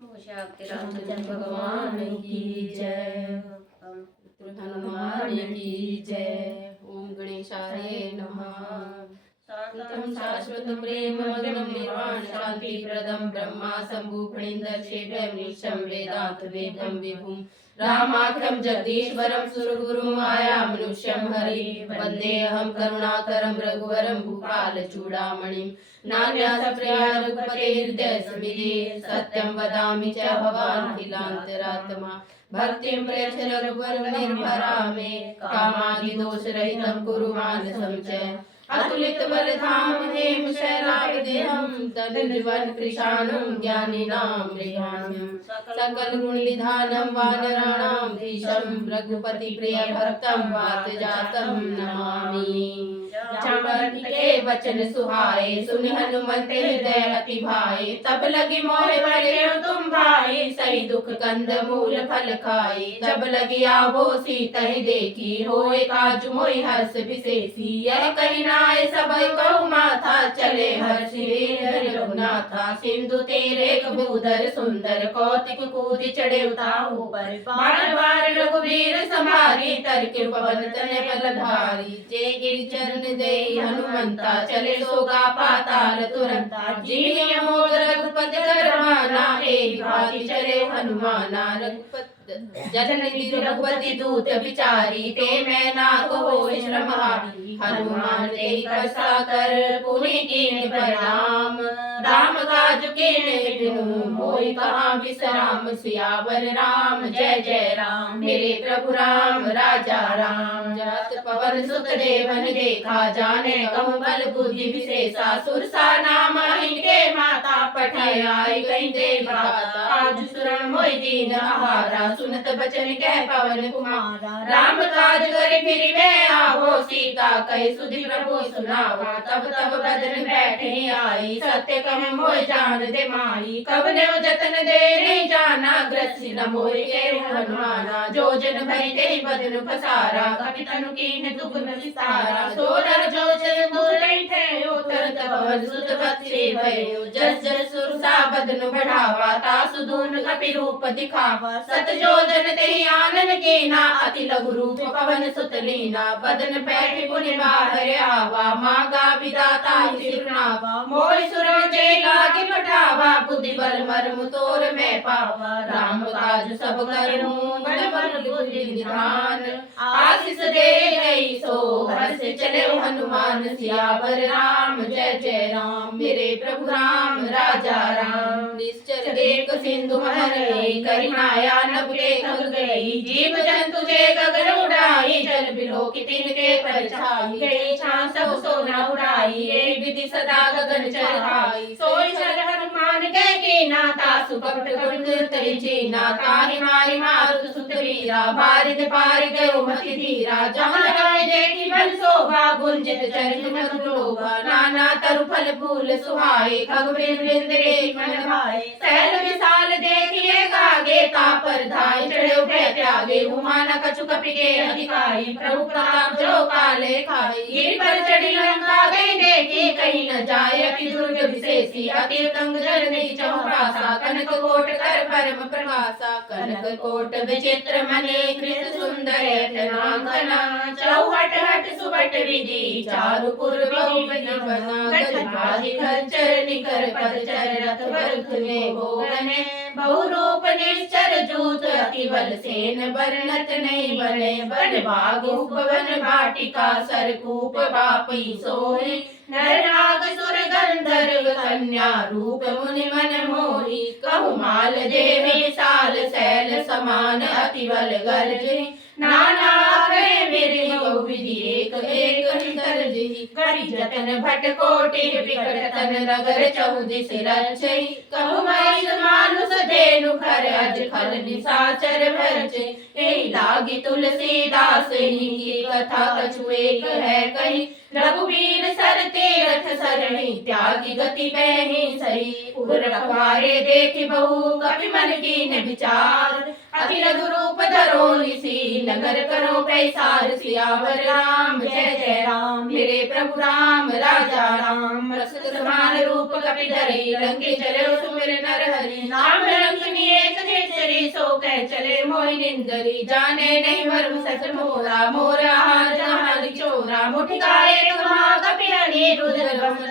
रामचंद्र भगवान की जय। हनुमान की जय। ओम गणेशाय नमः। शांतं शाश्वतं प्रेममगनं निर्वाण शान्तिप्रदं ब्रह्मा शम्भु फणीन्द्रसेव्यं निशं वेदांत वेदं विभुं रामाख्यं जगदीश्वरं सुरगुरुं मायामनुष्यं हरि वन्देऽहं करुणाकरं रघुवरं भूपालचूडामणिं नान्यासप्रिया रघुपते हृदयसमिधे सत्यं वदामि च भवानखिलान्तरात्मा भक्तिं प्रयच्छ रघुवर निर्भरा मे कामादिदोषरहितं कुरु मानसं च अतुलित बलधाम हेम शैलाभिदेहं तनुज्वल कृशानं ज्ञानिनां मृहानं सकल गुण निधानं वानराणां धीशं रघुपति प्रिय भक्तं वात जातं नमामि। जामवंत के वचन सुहाए सुनि हनुमत हृदय अति भाए तब लगी मोहि बरयो तुम भाई सही दुख कंद मूल फल खाए जब लगी आवो सीतहि देखी होए काज मोहि हर्ष विशेषी यह कही नाय सबई कहु माथा चले हर्षि रघुनाथा सिंधु तेरे कबूधर सुंदर कौतिक कूदि चढ़े उताहु पर बार बार रघुवीर समारी तरके पवन तनय बलधारी जय गिरि चरण दे हनुमंता चले सोगा पाताल तुरंता जीव मोद रघुपति करवाना एक भांति चले हनुमाना रघुपति जननी रघुपति दूत विचारी ते मैं ना को श्रम हारी हनुमान ते कसा कर पुनि कीन प्रणाम राम काज कीन बिनु मोहि कहाँ विश्राम सियावर राम जय जय राम मेरे प्रभु राम राजा राम जत पवन सुत देवन देखा जाने कहूँ बल बुद्धि विशेषा सुरसा नाम इनके माता पठाई आई कहीं देव आज सुरण मोहि दीन आहारा सुनत बचन कह पवन कुमारा राम काज करे फिर मैं आवो सीता कही सुधि प्रभु सुनाओ तब तब बदन बैठे आई सत्य कह मोहि जान दे माई कब ने जतन दे नहीं जाना ग्रसी न मोहि के हनुमाना जो जन भई ते बदन पसारा कपि तनु कीन दुगुन विस्तारा सोरर जो जन बोले थे उतर पवन सुत बत्से भयो जस जस सुरसा बदन बढ़ावा तासु दून कपि रूप दिखावा सत जो जन ते आनन कीना अति लघु रूप पवन सुत लीना बदन बैठ पुनि बाहर आवा मागा विदाता सिरनावा मोहि सुरण जे लागे पठावा बुद्धि बल मर्म तोर मैं पावा राम काज सब करूं बल बल बुद्धि निधान आशीष दे गई सो हर्ष चले हनुमान सियावर राम जय जय राम मेरे प्रभु राम राजा राम निश्चर एक सिंधु महरई करिनाया नभ के खग गई जीव जंतु जे गगन उड़ाई जल बिलो की तिनके परछाई गई छां सब सोना उड़ाई एक विधि सदा गगन चढ़ाई सोई सर हनुमान के कीना तासु कपट कपट तरी चीना ताहि मारी मारुत सुत वीरा बारिद पार गयो मति धीरा जहाँ लगाए देखी बल शोभा गुंजित चरित मधुर लोभा नाना तरु फल फूल सुहाए खग बिंद बिंद रे मन भाए सहल विशाल देखिए कागे तापर धाय चढ़े उभय त्यागे उमाना कछु कपि के अधिकारी प्रभु प्रताप जो काले खाई गिर पर चढ़ी लंका गई देखी कहीं न जाय अति दुर्ग विशेषी अति तंग जल नहीं चौरासा कनक कोट कर परम प्रकाशा कनक कोट विचित्र मणि कृत सुंदर रत्नांगना चौहट हट सुबट विधि चारु पूर्व बहुविधि बना गजभाजी खच्चर निकर पदचर रथ भरत में भोगने बहुरूप निश्चर जूत अति बल सेन बरनत नहीं बने बन भाग उपवन वाटिका सरकूप बापी सोहि नर नाग सुर गंधर्व कन्या रूप मुनि मन मोहि कहु माल देवी साल सैल समान अति बल गर्जि नाना करे मेरे विधि एक एक तरजि करि जतन भट कोटि विकट तन नगर चौदिस रचै कहु मई मानुष धेनु खर अज खल निशाचर भरचै एहि लागी तुलसीदास ही कथा कछु एक है कही रघुवीर सर तीरथ सरणी त्यागी गति बहि सही उर रखवारे देखि बहु कपि मन कीन विचार अति लघु रूप धरो निसी नगर करो प्रसार सियावर राम जय जय राम मेरे प्रभु राम राजा राम रस समान रूप कपि धरि लंके चले सुमिर नर हरि नाम लंकनी एक निश्चरी सो कह चले मोहि निंदरी जाने नहीं मरम सच मोरा मोरा हार जहां चोरा मुठिका एक महाकपि हरि रुद्र धन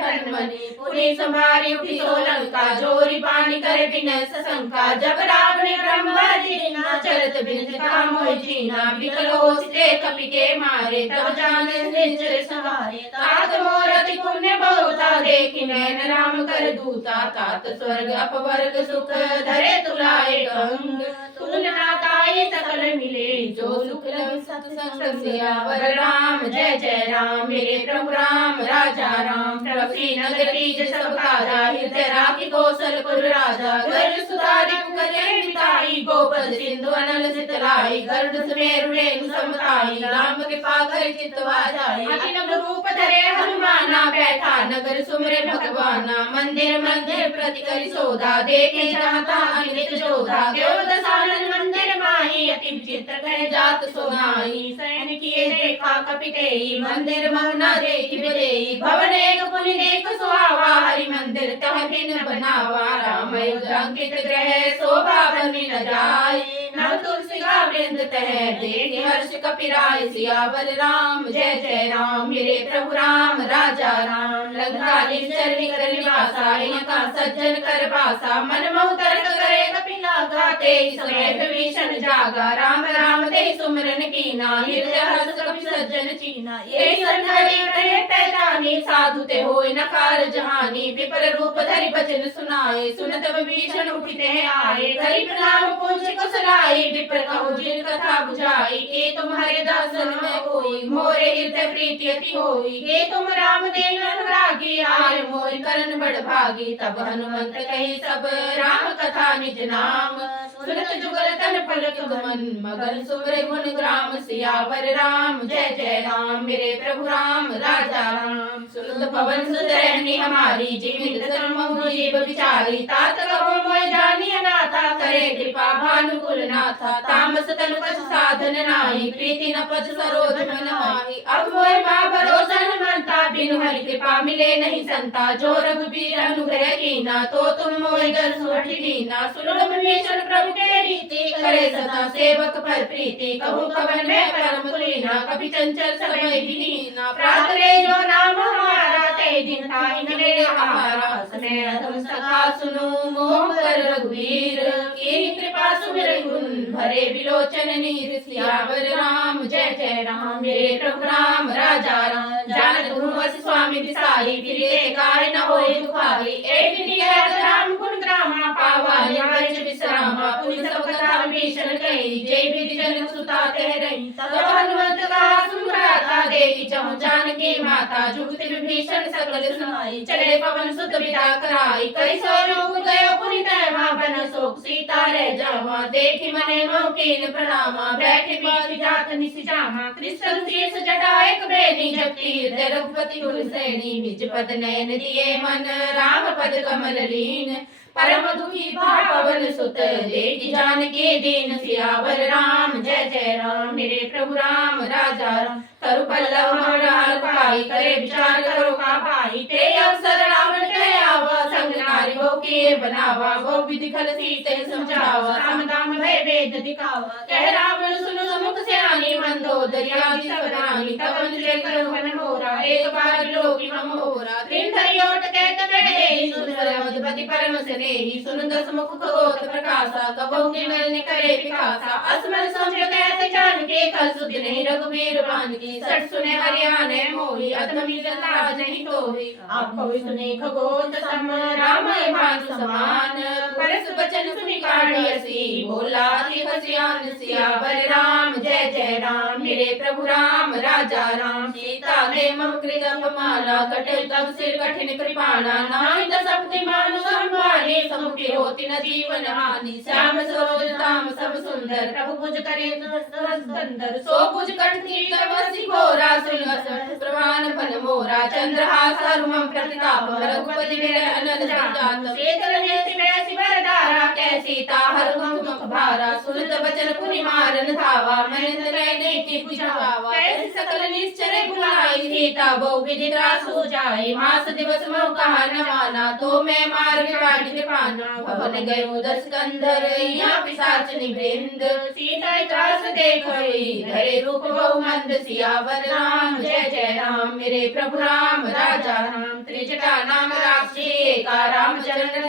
धन मणि पुरी संभारी उठी सोलंका जोरी पानी करे बिन सशंका जब रावण ब्रह्मा दीना चलत बिन चिता मोहि जीना विकल होते कपि के मारे तब जाने निश्चर सहारे तात मोर अति पुण्य बहुता देखि नैन राम कर दूता तात स्वर्ग अपवर्ग सुख धरे तुलाए अंग तुलना ताई सकल मिले जो सुख लब सत्संग सियावर राम जय जय राम मेरे प्रभु राम राजा राम प्रभु नगर कीज सब काजा हृदय राखी कौशलपुर राजा गर्भ सुधारि करे मिताई गोपद सिंधु अनल सितलाई गरुड़ सुमेरु रेणु समताई राम कृपा कर चितवा जाई अति नव रूप धरे हनुमाना बैठा नगर सुमरे भगवाना मंदिर मंदिर प्रति करि सोधा देखे जाता अनित जोधा देव दसानन मंदिर माही अति विचित्र कह जात सोनाई सैन किए देखा कपितेई मंदिर मौना देखि बिदेई भवन एक पुनि देख सुहावा हरि मंदिर तह बिन बनावा राम अंकित ग्रह शोभा बनी न जाय नव तुलसी का वृंद तह देख हर्ष कपिराय सियावर राम जय जय राम मेरे प्रभु राम राजा राम लंका निश्चर निकर निवासा इनका सज्जन कर बासा मन मोह तर्क करे कपि लागा ते समय विभीषण जागा राम राम ते सुमिरन कीना हृदय हर्ष कपि सज्जन चीना ये संहरि करे पहचानी साधु ते होय नकार जहानी विपर रूप धरि बचन सुनाए सुनत विभीषण उठिते आए करि प्रणाम पूछ कुशलाई विप्र कहु जिन कथा बुझाई के तुम्हारे दासन में कोई मोरे हृदय प्रीति अति होई के तुम राम देन अनुरागी आय मोहि करण बड़ भागी तब हनुमंत कही सब राम कथा निज नाम सुनत जुगल तन पलक मन मगन सुमरे गुण ग्राम सियावर राम जय जय राम मेरे प्रभु राम राजा राम सुनत पवन सुत रहनी हमारी जीवित सर्वमहु जीव विचारी तात कहो मोहि जानी अनाथा करे कृपा भानुकुल नाथा तामस तनु कछ साधन नाही प्रीति न पद सरोज मन माही अब मोहि मा भरोसा हनुमंता बिनु हरि कृपा मिले नहीं संता जो रघुबीर अनुग्रह कीना तो तुम मोहि दर सुठी दीना सुनो विभीषण प्रभु के रीति करे सदा सेवक पर प्रीति कहूँ कवन में परम तुलीना कभी चंचल समय दीना प्रात ले जो नाम हमारा ते दिन ताहि न मेरे हमारा समय अधम सखा सुनो मोह कर रघुवीर की कृपा सुमिर गुण भरे विलोचन नीर सियावर राम जय जय राम मेरे प्रभु राम राजा राम जानत हूँ अस स्वामी विसारी फिरे काय न होए दुखारी एक विधि है राम गुण ग्रामा पावा याच विश्रामा पुनि सब कथा विभीषण कही जय विधि जन सुता कह रही तब हनुमंत कहा सुन भ्राता देवी चहु जानकी माता जुगति विभीषण सकल सुनाई चले पवन सुत विदा कराई कई सौ लोग गयो पुनि तैवा बन शोक सीता रह जावा देखि मने मोह कीन प्रणामा बैठे बीच जात निसि जामा कृष्ण शीर्ष जटा एक बेनी जपति हृदय रघुपति कुल सैनी निज पद नयन दिए मन राम पद कमल लीन परम दुखी भाव पवन सुत देखि जानकी दीन सियावर राम जय जय राम मेरे प्रभु राम राजा राम तरु पल्लव मनोहर पाई करे विचार करो का पाई ते अवसर रावण कह आवा संग नारी वो किए बनावा वो विधि खल सीते समझावा राम दाम भय वेद दिखावा कह रावण सुनो समुख से आनी मंदोदरी आदि सब रानी तब अनुजय करो मन मोरा एक बार लोकी मम होरा तीन धरियोट कहत बैठे सुंदर अवधपति परम स्नेही सुन दस मुख खगोत प्रकाशा कबहु निर्मल ने करे पिकासा असमन समझ कहत जानकी कल सुध नहीं रघुवीर बान की सट सुने हरियाणे मोही अधमी राज नहीं तोही आपको सुने खगोत सम राम भानु समान परस बचन सुनि काढ़ी असी बोला कि हसियान सियावर राम जय जय राम मेरे प्रभु राम राजा राम सीता ने मम कृत अपमाना कटे तब सिर कठिन कृपाणा नाहि दशपति मानु संभाले समुखे होति न जीवन हानि श्याम सरोज धाम सब सुंदर प्रभु भुज करे सुंदर सो भुज कंठी करवसी घोरा सुलगसठ प्रवान फल मोरा चंद्रहास रुमम प्रतिताप रघुपति मेरे अनल जात शेखर नेति में शिवरदार तारा कै सीता हर दुख भारा सुनत बचन पुनि मारन धावा मन तरै की बुझावा कैसे सकल निश्चर बुलाई सीता बहु विधि त्रासु जाई मास दिवस मोह कहा न माना तो मैं मार विवादित पाना भवन गयो दस कंधर यहाँ पिशाच निवृंद सीता त्रास देखई धरे रूप बहु मंद सियावर राम जय जय राम मेरे प्रभु राम राजा राम त्रिजटा नाम राक्षी एका रामचंद्र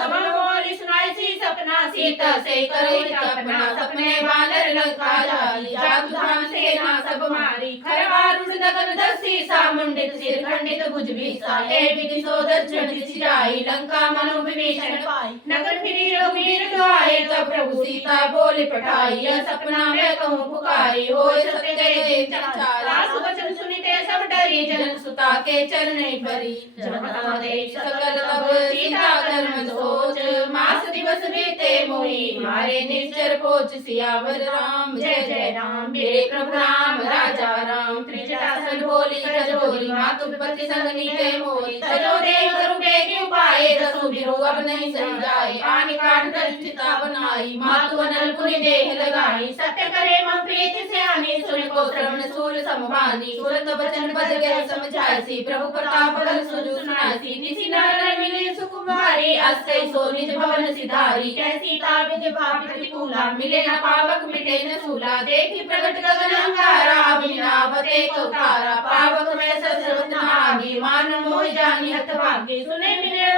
सब बोली सुनाई सी सपना सीता से करो सपना सपने वानर लंका जाई जादू धाम से ना सब मारी खरवारुण नगर दसी सामुंडित सिर खंडित भुज भीसा हे विधि सोदर चंड चिराई लंका मनु विभीषण पाई नगर फिरी रघुवीर दुआए तब प्रभु सीता बोली पठाई यह सपना मैं कहूँ पुकारी होय सत्य गए चमत्कार वचन सुनिते सब डरी जन सुता के चरण परी जपता दे सकल तब सीता धर्म सोच मास दिवस बीते मोही मारे निश्चर पोच सियावर राम जय जय राम मेरे प्रभु राम राजा राम त्रिजटा सन बोली कजोरी मातु पति संग नीते मोही सजो दे करू बेगी उपाय दसु बिरु अब नहीं सही जाए आनि काट चिता बनाई मातु अनल पुनि देह लगाई सत्य करे मम प्रीति से आनी सुन को श्रवण सूर समभानी सुरत वचन बद गए समझासी प्रभु प्रताप बल सुजु सुनासी निसी नर मिले सुकुमारी अस्तै सो निज भवन सिधारी कै सीता विधि भाव प्रतिकूला मिले न पावक मिटे न सूला देखी प्रगट गगन अंगारा अभिनावते कौतारा पावक में सर्वत नागी मान मोह जानी हत भागी सुने मिले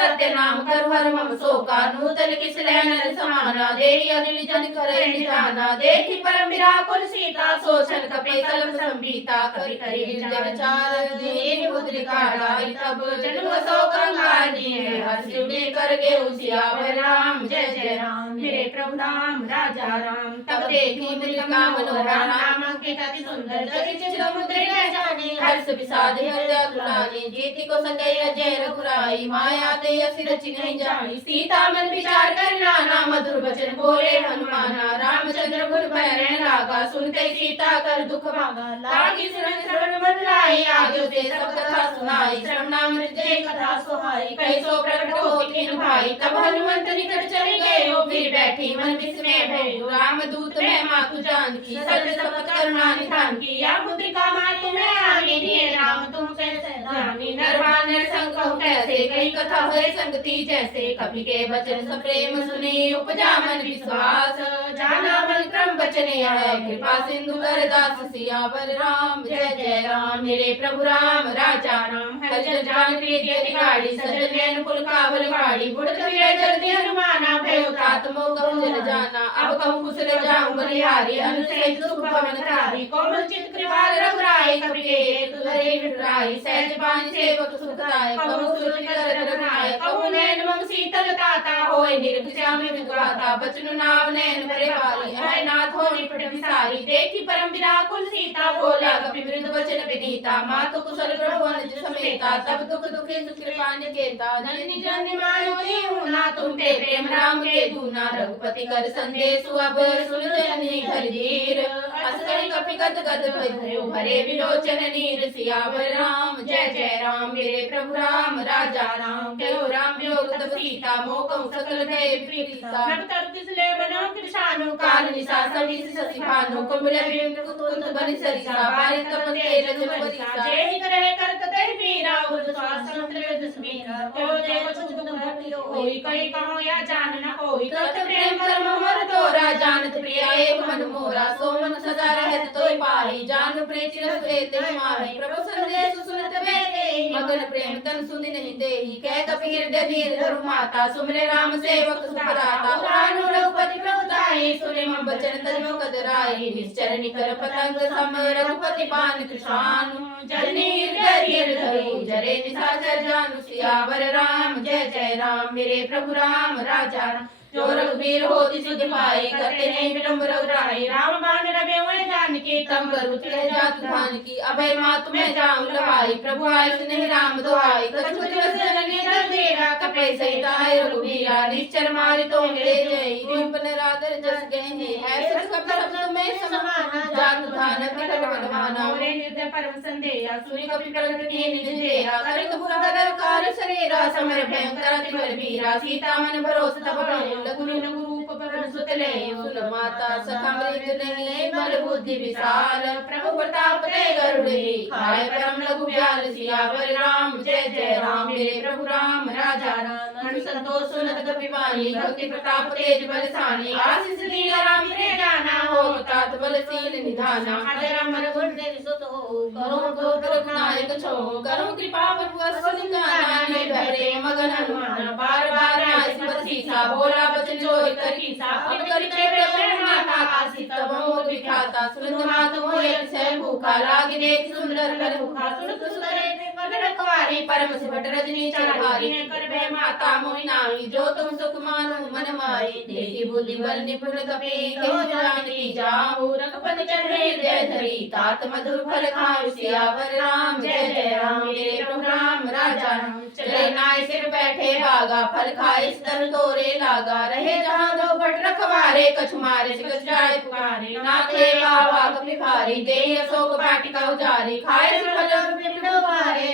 सत्य नाम कर हर मम शोका नूतन किस लहन समाना देहि अनिल जन करे निधाना देखी परम विराकुल सीता सोचन कपे कलम संबीता करि करि विचार देहि मुद्रिका डाई तब जन्म शोक अंगार दिए हर शिवने कर गे सियावर राम जय जय राम मेरे प्रभु राम राजा राम तब देखी मुद्रिका मनोहरा नाम अंकित अति सुंदर जगि समुद्र जाने हर्ष विषाद हृदय कुलानी जीति को संगय जय रघुराई माया ते असि रचि नहीं जाई सीता मन विचार कर नाना मधुर वचन बोले हनुमाना रामचंद्र गुण भय लागा सुनते सीता कर दुख भागा लागी श्रवण मन लाई आगे ते सब कथा सुनाई श्रवणामृत जय कथा सुहाई कैसो प्रकट होतिन भाई तब हनुमंत निकट चले गए फिर बैठी मन विस्मय भयो राम दूत मैं मातु जानकी सत्य शपथ करुणा निधान की या मुद्रिका मातु मैं आगे दिए राम तुम कैसे जानी नरवानर संग कहूँ कैसे कई कथा हुए संगति जैसे कपि के वचन सप्रेम सुनी उपजा मन विश्वास जाना मन क्रम वचने है कृपा सिंधु कर दास सियावर राम जय जय राम मेरे प्रभु राम राजा राम हरिजन जान प्रीति अधिकारी सजन नैन कुल कावल गाड़ी बुढ़त विरय जल्दी हनुमाना भयो तात मोह कहूँ जन जाना अब कहूँ कुशल जाऊँ बलिहारी अनुसहित सुख भवन धारी कोमल चित कृपाल रघुराई कपि के तुझे विठुराई सहज बानी सेवक सुखदाय कहूँ सुरति कर रघुराई कहूँ नैन मम शीतल ताता होय निर्भय में विद्वाता बचनु नाम नैन भरे वाली है नाथ हो निपट विसारी देखी परम विराकुल सीता बोला कपि मृदु वचन विनीता मातु कुशल प्रभु अनुज समेता तब दुख दुखे सुख कृपा निकेता जननी जन मायो हूँ ना तुम पे प्रेम राम के दूना रघुपति कर संदेश अब सुन जननी घर धीर असकल कपि गद गद भयो भरे विलोचन नीर सियावर राम जय जय राम मेरे प्रभु राम राजा राम कहो राम योग तब सीता मोकम सकल भय प्रीता नब तर किसले बनो कृषानु काल निसा सभी ससी भानु कुमल बिंद कुतुंत बनि सरिसा बारित तप तेज जपरिसा जय ही करे करत ते मीरा उद स्वासन त्रिविध समीरा कहो देव सुख भक्ति होई कई कहो या जान न होई कत प्रेम कर्म मर तोरा जानत प्रिया एक मन मोरा सो मन सदा रहत तोय पाई जान प्रीति रस लेते माही प्रभु संदेश सुनत बेते मगन प्रेम तन सुनि नहीं देही कह कपि हृदय धीर धरु माता सुमरे राम सेवक सुखदाता पुरानु रघुपति प्रभुताई सुने मम बचन तजो कदराई निश्चर निकर पतंग सम रघुपति बान कृषानु जननी हृदय धरु जरे निशाचर जानु सियावर राम जय जय राम मेरे प्रभु राम राजा राम जो रघुवीर होति सिद्धि पाए करते नहीं विलंब रघुराई राम बाण रवे हुए जान जानकी तम पर उतरे जात धान की अभय माँ तुम्हें जाऊं लवाई प्रभु आय सुने राम दुआई कछु दिवस जननी दर देगा कपे सहित आए रघुबीरा निश्चर मारि तो मिले जय दीप नरादर जस गहने है सुख कप शब्द में समाना जात धान तिकट बलवाना मोरे हृदय परम संदेह सुनि कपि प्रगट के निज तेरा करिक पुरंदर कार शरीरा समर भयंकर अति बलबीरा सीता मन भरोस तब बहुल गुरु रूप परम सुतले सुन माता सखा मृग नहीं बल बुद्धि विशाल प्रभु प्रताप ते गरुड़े खाए परम लघु ब्याल सियावर राम जय जय राम मेरे प्रभु राम राजा राम मनु संतोष सुनत कपिवानी भक्ति प्रताप तेज बलशानी आशीष दिया राम मेरे जाना हो तात बलशील निधाना आदर मन गुण सुत हो करो गोत्र नायक छो करो कृपा प्रभु निधाना निर्भय मगन हनुमान बार बार आशीष सीसा बोला बचन जो कर कीसा अब करके प्रेम माता आसी तब मोर विख्याता सुनत मात मोय से भूखा लागे देख सुंदर कर भूखा सुनत सुंदर मन रखवारी परम सिमट रजनी चढ़ारी कर भय माता मोहि नाई जो तुम सुख मानो मन माई देखी बुद्धि बल निपुण कपि कहो जानकी जाहु रघुपति चढ़े हृदय धरी तात मधुर फल खाऊ सियावर राम जय जय राम मेरे प्रभु राम राजा राम चले नाय सिर बैठे बागा फल खाए स्तर तोरे लागा रहे जहाँ दो भट रखवारे कछु मारे कछु जाए पुकारे नाथे बाबा कपि भारी देह अशोक वाटिका उजारी खाए फल पिंडवारे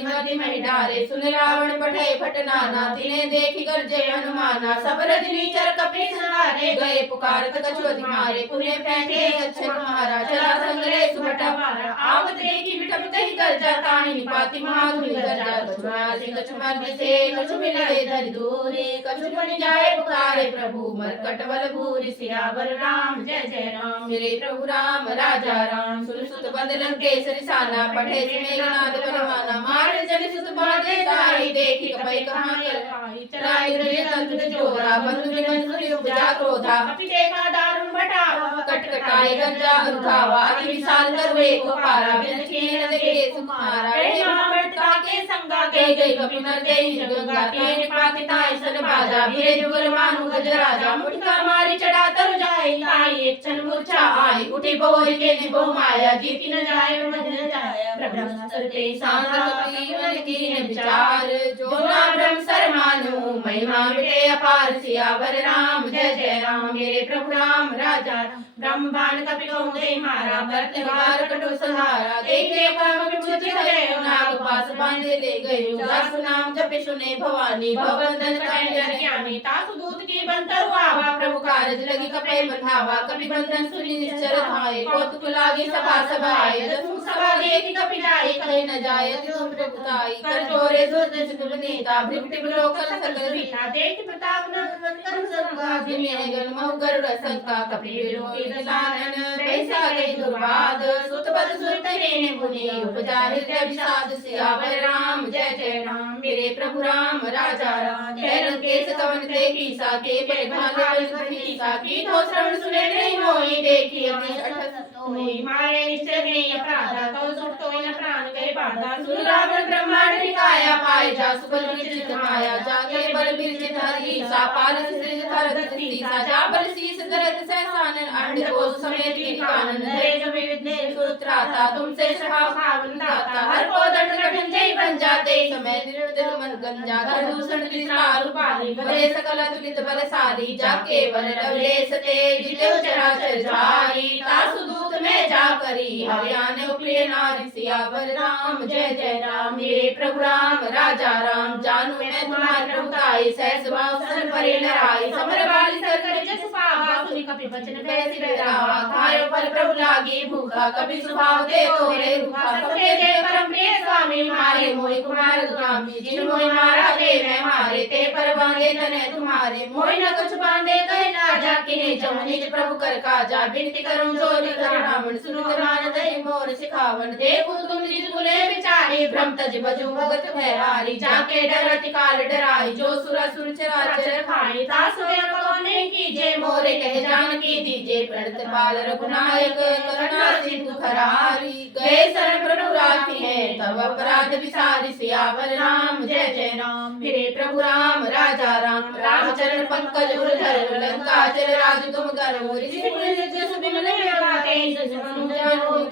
मति महि डारे सुन रावण पठे फटनाना दिने देखी गर्जे हनुमाना सब रजनी चर कपि सवारे गए पुकारत कछु अति मारे पुने फेंके अच्छे तुम्हारा चला संगरे सुभटा मारा आवत देखी बिटप कही गर्जा ताहि निपाति महाधुनि गर्जा कछु मारे कछु मर्द से कछु मिले धरि दूरे कछु बन जाए पुकारे प्रभु मरकट बल भूरि सियावर राम जय जय राम मेरे प्रभु राम राजा राम सुन सुत बंद लंकेसरि साना पठे मेघनाद बलवाना मार जन सुत बाधे ताई देखी कपै कहां कर चराई रे तंत्र जोरा बंधु जन सुनि उपजा क्रोधा कपि देखा दारुण बटावा कटकटाई गंजा उठावा अति विशाल करवे को पारा बिन खेन लगे सुमारा रे महाबड़ता के संगा गई गई कपि नर देहि गंगा के निपाति ताई सन बाजा भिरे जुगल मानु गजराजा मुटका मारी चढ़ा तर जाए ताई एक क्षण मूर्छा आई उठी बोरी के बहु माया जीती न जाए मन न जाया ब्रह्म सरते सांसा कपि मन कीन विचार जो ना ब्रह्म सर मानु महिमा मिटे अपार सियावर राम जय जय राम मेरे प्रभु राम राजा राम ब्रह्म बाण कपि गौंदे मारा भरत वार कटु सहारा देखे काम विमुच करे नाग पास बांधे ले गए दास नाम जपे सुने भवानी भवबंधन काटे ज्ञानी तासु दूत की बंतर आवा प्रभु कारज लगी कपे बंधावा कपि बंधन सुनि निश्चर धाये कौतुक लागे सभा सभाए जसु सभा देखी कपि जाए कहे न जाए तुम प्रभुताई कर जोरे दुर्द जुग नेता भृगुटि लोकल सकल बीता देख प्रताप न कर संगा जिमे गण महु गरुड़ संका कपि विलोकी दसानन पैसा गई दुर्वाद सुत बद सुरत ने मुनि उपजा हृदय विषाद सियावर राम जय जय राम मेरे प्रभु राम राजा राम जय केस कवन देखी साके पर भाले बलि साकी तो श्रवण सुने नहीं होई देखी अति अठस होई मारे निश्चय नहीं अपराधा कौ सुख तो न प्राण गए बाधा सुन रावण ब्रह्मांड निकाया पाए जा सुबल विचित माया जाके बल बिरचित हरि सा पाल सृज धरत सीसा जा बल शीस धरत सहसानन अंड को समेत की कानन धरे जो विविधे सुत्राता तुमसे सखा भावन दाता हर को दंड कठिन जय बन जाते समय निर्दल मन गंजा घर दूषण विस्तार पाली भले सकल तुलित बल सारी जाके बल लवलेस तेज जिते चराचर जारी तासु दूत में जा करी हरियाणे प्रिय नारी सियावर राम जय जय राम मेरे प्रभु राम राजा राम जानू मैं तुम्हारे प्रभुताई सहस भाव सन परे लड़ाई समर वाली सर कर जस पावा सुनि कपि बचन पैसी बेरावा खायो फल प्रभु लागी भूखा कपि स्वभाव दे तोरे रूखा सबके दे परम प्रिय स्वामी मारे मोहि कुमार स्वामी जिन मोहि मारा दे मैं मारे ते पर बांधे तने तुम्हारे मोहि न कुछ बांधे कहे ना जा किने जम निज प्रभु कर काजा बिनती करूं जोरी कर रावण सुनु मान दहि मोर सिखावन देखो तुम निज कुले विचारी भ्रम तज बजु भगत भयहारी जाके डरति काल डराई जो सुरा सुर चराचर खाई तासु कोने कीजे मोरे कह जानकी दीजे प्रणत पाल रघुनायक करुणा सिंधु खरारी गए शरण प्रभु राखी है तब अपराध विसारी सियावर राम जय जय राम मेरे प्रभु राम राजा राम रामचरण पंकज उर धर लंका निशाचर राज तुम करो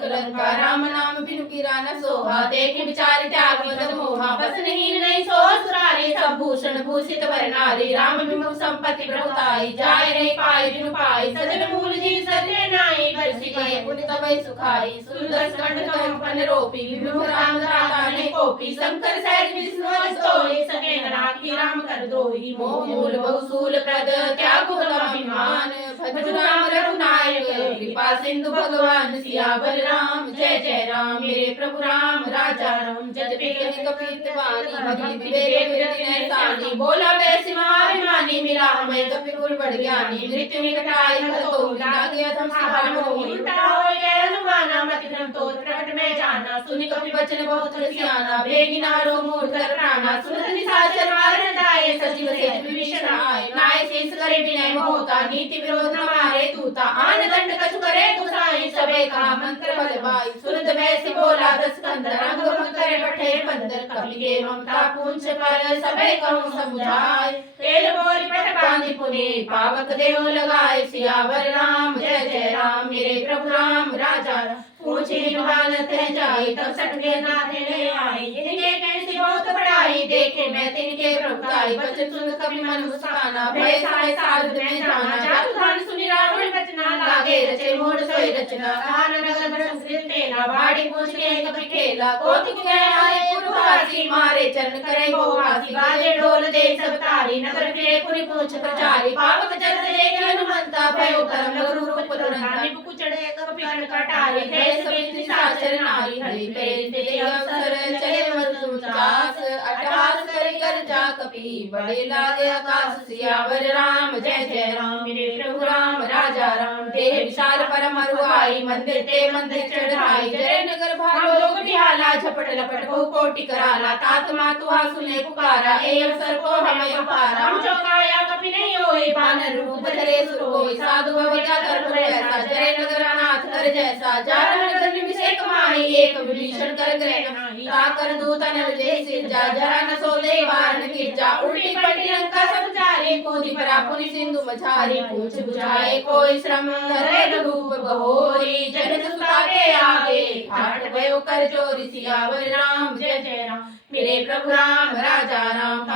लंका राम नाम बिनु गिरा न सोहा देख विचार त्याग मद मोहा बस नहीं सो सुरारी सब भूषण भूषित वर नारी राम विमुख संपत्ति प्रभुताई जाय नहीं पाई बिनु पाई सजन मूल जीव सजने नाई बरसी गए पुनि तबै सुखाई सुंदर कंठ तुम पन रोपी विमुख राम दाता ने कोपी शंकर सहज विष्णु सोई सके राखी राम कर दोई मोह मूल बहुसूल प्रद त्याग अभिमान भजु राम रघुनायक कृपा सिंधु भगवान सियावर राम जय जय राम मेरे प्रभु राम राजा राम जज बिगड़ कपीत वाणी भगि विवेक विरति नैसानी बोला वैसी महाभिमानी मिला हमें कपिकुल बढ़ ज्ञानी मृत्यु निकटाई हतो मिला गया धम सहार मोहि उल्टा हो गए हनुमाना मति भ्रम तो प्रकट में जाना सुनि कपि वचन बहुत सियाना बेगी नारो मूर्ख कर प्राणा सुनत निशाचर मारन दाए सजीव सेज विभीषण आए नाय शेष करे विनय होता नीति विरोध न मारे तूता आन दंड कछु करे तुसाई सबे कहा मंत्र बल बाई सुनत वैसी बोला दस कंदर अंग भंग करे पठे बंदर कपि के ममता पूंछ पर सबे कहूँ समुझाए तेल मोरी पट बांधि पुनि पावक देह लगाए सियावर राम जय जय राम मेरे प्रभु राम राजा पूछे निभानत है जाई तब सटके नाथे ले आई इनके कैसी बहुत बड़ाई देखे मैं तिनके प्रभुताई बचन सुन कभी मन मुस्काना भय साय साध में जाना जातु धान सुनि रावण रचना लागे रचे मोड़ सोई रचना कान नगर भ्रम तेला बाड़ी पूछ के कभी खेला कोटि के आए पुरवासी मारे चरण करे बहुवासी बाजे ढोल दे सब तारी नगर फिरे पुरि पूछ प्रचारी पावक जल देखे हनुमंता भयो परम लघु रूप तुरंता निपुक चढ़े कपि कण कटारी सभी साचर नारी हरि प्रेरित अवसर चले मधुचास अट्टहास करे कर जा कपि बड़े लागे आकाश सियावर राम जय जय राम मेरे प्रभु राम राजा राम देह विशाल परम अरुआई मंदिर ते मंदिर चढ़ाई जय नगर भालो लोग बिहाला झपट लपट बहु कोटि कराला तात मातुआ सुने पुकारा ए अवसर को हमें उपारा हम चौकाया कपि नहीं होई बानर रूप धरे सुर होई साधु भवजा कर ऐसा जय नगर अनाथ कर जैसा जार नगर निमिषेक माही एक विभीषण कर ग्रह नाही ताकर दूत नर जय सिर जा जरा न सोले वारण गिरजा उल्टी पलटी लंका सब जारे कूदी परा पुनि सिंधु मझारी पूछ बुझाए कोई श्रम धरे रूप बहोरी जगत सुता के आगे ठाट भयो कर जोरी सियावर राम जय जय राम मेरे प्रभु राम राजा राम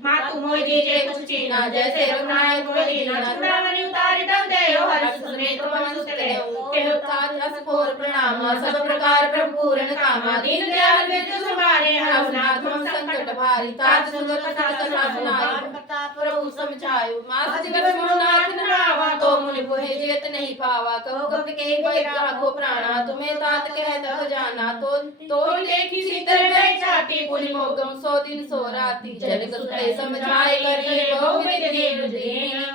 मातु मोहि दीजे कुछ चीना जैसे रघुनायक मोहि दीना चूड़ामणि उतारी तब देयो हर्ष सुने तो मन सुते केहो तात रस घोर प्रणाम सब प्रकार प्रभु पूर्ण कामा दीन दयाल विद्यु सुमारे हरनाथ हम संकट भारी तात सुनत कथा सुनाई प्रताप प्रभु समझायो मास जगत नाथ नावा तो मुनि पुहे जेत नहीं पावा कहो कपि के कोई राखो प्राणा तुम्हें तात कहत जाना तो देखी शीतल में छाती पुनि मोगम सो दिन सो राती जन सुते समझाए करी बहु विधि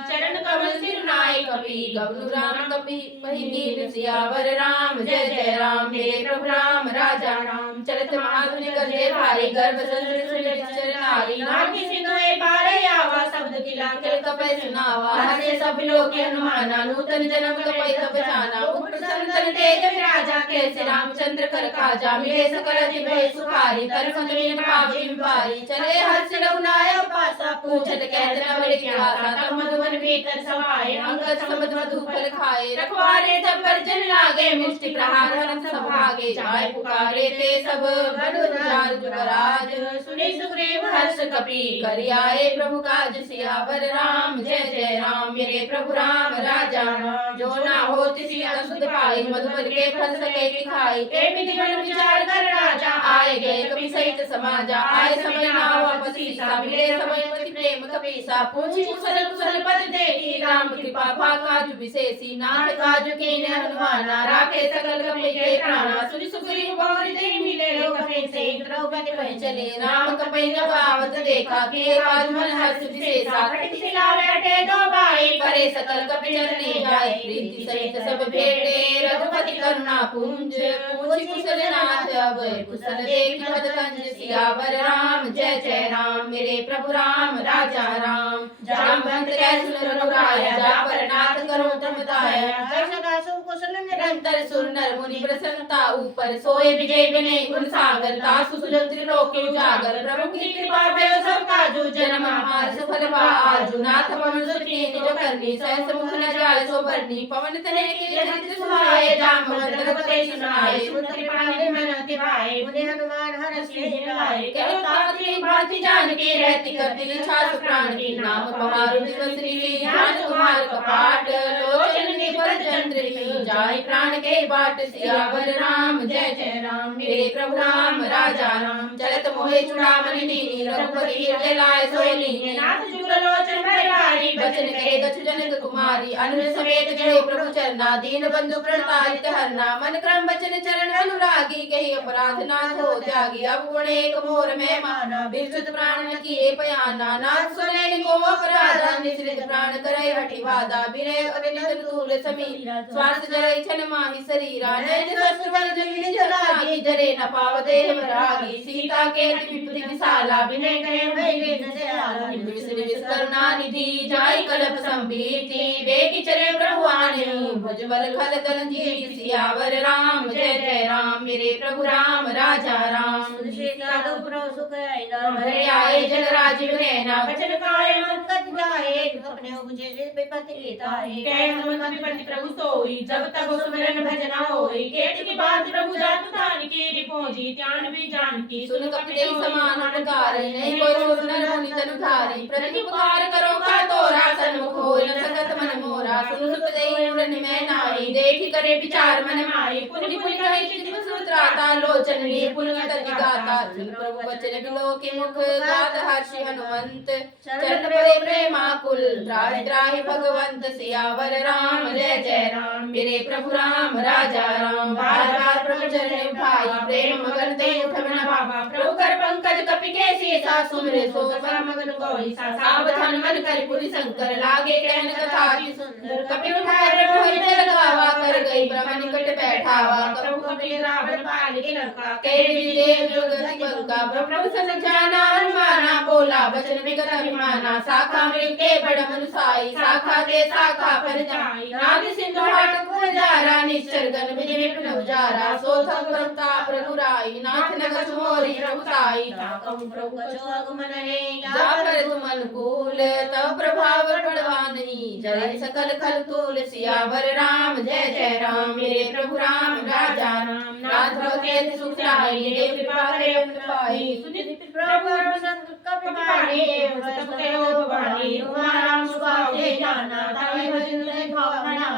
चरण कमल सिर नाय कपि गबनु राम कपि पहिनीर सियावर राम जय जय राम मेरे प्रभु राम राजा राम चलत महाधुनि गजे भारी गर्भ चंद्र सुनि चरनारी नागी सिंधु ए पारे आवा शब्द किला के कपे सुनावा हरे सब लोग हनुमाना नूतन जन्म कपे सब जाना उठ संतन तेज राजा कैसे रामचंद्र कर काजा मिले सकल जिभे सुखारी तरफत मीन पावी बारी चले हर्ष रघुनायक पासा पूछत कहत न बड़े क्या तब मधुवन भीतर समाये अंगद समद मधु फल खाए रखवारे सब वर्जन लागे मुष्टि प्रहार हरन सब भागे जाय पुकारे ते सब बड़ुजार जुगराज सुनि सुग्रीव हर्ष कपि करि आए प्रभु काज सियावर राम जय जय राम मेरे प्रभु राम राजा राम जो ना होति सीता सुध पाई मधुवन के फल सके की खाई के विधि मन विचार कर राजा आए गए कपि सहित समाजा आए समय नाव बसीसा मिले समय पति प्रेम कपीसा पूछी कुशल कुशल पद देखी राम कृपा काज विशेषी नाथ काज कीन हनुमाना राखे सकल कपि के प्राणा सुनि सुग्रीव बहुरि देहि मिले कपि से द्रौपदी वह चले राम कपि नवावत देखा के काज मन हर्ष विशेषा घटित सिला बैठे दो भाई करे सकल कपि चरणे जाए प्रीति सहित सब भेटे रघुपति करुणा पुंज पूछी कुशल नाथ अब कुशल देखि पद कंज सियावर राम जय जय राम मेरे प्रभु राम राजा राम। जामवंत कै सुन रघुराया जा पर नाथ करो तुम दाया। सदा कुशल निरंतर सुर नर मुनि प्रसन्नता ऊपर सोए विजय विनय गुण सागर तासु सुजन त्रिलोक उजागर। प्रभु की कृपा भयो सब काजु जन्म हमार सफल बा आजु। नाथ पवन सुत कीन्हि जो करनी सहस मुख न जाय सो बरनी। पवन तनय के चरित्र सुहाए जामवंत रघुपति सुनाए। सुन कृपा निर्मल तिवाए मुनि हनुमान हरष लाए। कहो तात भांति जानकी रहती करती इच्छा सु प्राण की। नाम पहारु दिवस लीली ध्यान तुम्हार कपाट। लोचन निबर चंद्र जाय प्राण के बाट। सियावर राम जय जय राम मेरे प्रभु राम राजा राम। चलत मोहे चूड़ामणि दीनी रघुपति हृदय लाय सोई लीनी। नाथ जुगल लोचन भयहारी बचन कहे कछु जनक कुमारी। अनुज समेत गए प्रभु चरना दीन बंधु प्रणतारित हरना। मन क्रम बचन चरण अनुरागी कही अपराध नाथ हो त्यागी। अब गुण एक मोर में माना बिरजुत प्राण न किए पयाना। नाथ सुने को अपराधा निसृत प्राण करे हठि वादा। बिरह अविनित तूल समीरा स्वार्थ जय छन माहि शरीरा। नैन शस्त्र बल जमिन जलागी जरे न पाव देह रागी। सीता के अति विपति विशाला विनय कहे भय न दयाला। विष करुणा निधि जाय कलप संभीति। बेकी चले प्रभु आने भुजबल खल दल जीत। सियावर राम जय जय राम मेरे प्रभु राम राजा राम। भरे आए जल राजीव नैना वचन काय मन कत जाए। अपने मुझे से विपत्ति लेताए। कह हनुमत विपत्ति प्रभु सोई जब तक सुमिरन भजना होई। केत की बात प्रभु जात तान की रिपोजी त्यान भी जान की। सुन कपि समान उपकार नहीं कोई सुनर मुनि तनु धारी। प्रति पुकार करो का तोरा सन्मुख होय न सकत मन मोरा। सुन सुख देहि उड़न में नाई देखि करे विचार मन माई। पुनि पुनि कहे चित सुत्राता लोचन ली पुनि तति गाता। सुन प्रभु वचन बिलो के मुख गात हर्षि हनुमंत। चरण परे प्रेमाकुल त्राहि त्राहि भगवंत। सियावर राम जय जय राम मेरे प्रभु राम राजा राम। बार बार प्रभु चरण उठाई प्रेम मगन ते उठब न भावा। प्रभु कर पंकज कपि के सीसा सुमिरे सो सफल मगन कोई सा। सावधान मन कर पुनि शंकर लागे कहन कथा की सुंदर। कपि उठाए प्रभु हृदय लगावा कर गई ब्रह्म निकट बैठावा। प्रभु कपि रावण पाल के लंका कह देव जगति बंका। प्रभु सन जाना हनुमाना बोला वचन विगत अभिमाना। शाखा मृग के बड़ मनुसाई शाखा ते शाखा पर जाई। नाग सिंधु हाट पुर जारा निश्चर गन विधि विपिन उजारा। सोथम प्रताप रघुराई नाथ न कछु मोरि प्रभु साई। ताकम प्रभु कछु अगमन है जा पर तुम अनुकूल। तब प्रभाव पड़वा नहीं जय सकल खल तूल। सियावर राम जय जय राम मेरे प्रभु राम राजा राम। नाथ भगत सुख साई देव कृपा करे पाई। सुनित प्रभु संत कपि पाने तब कहो भवानी। राम सुभावे जाना ताहि भजन ते भावना।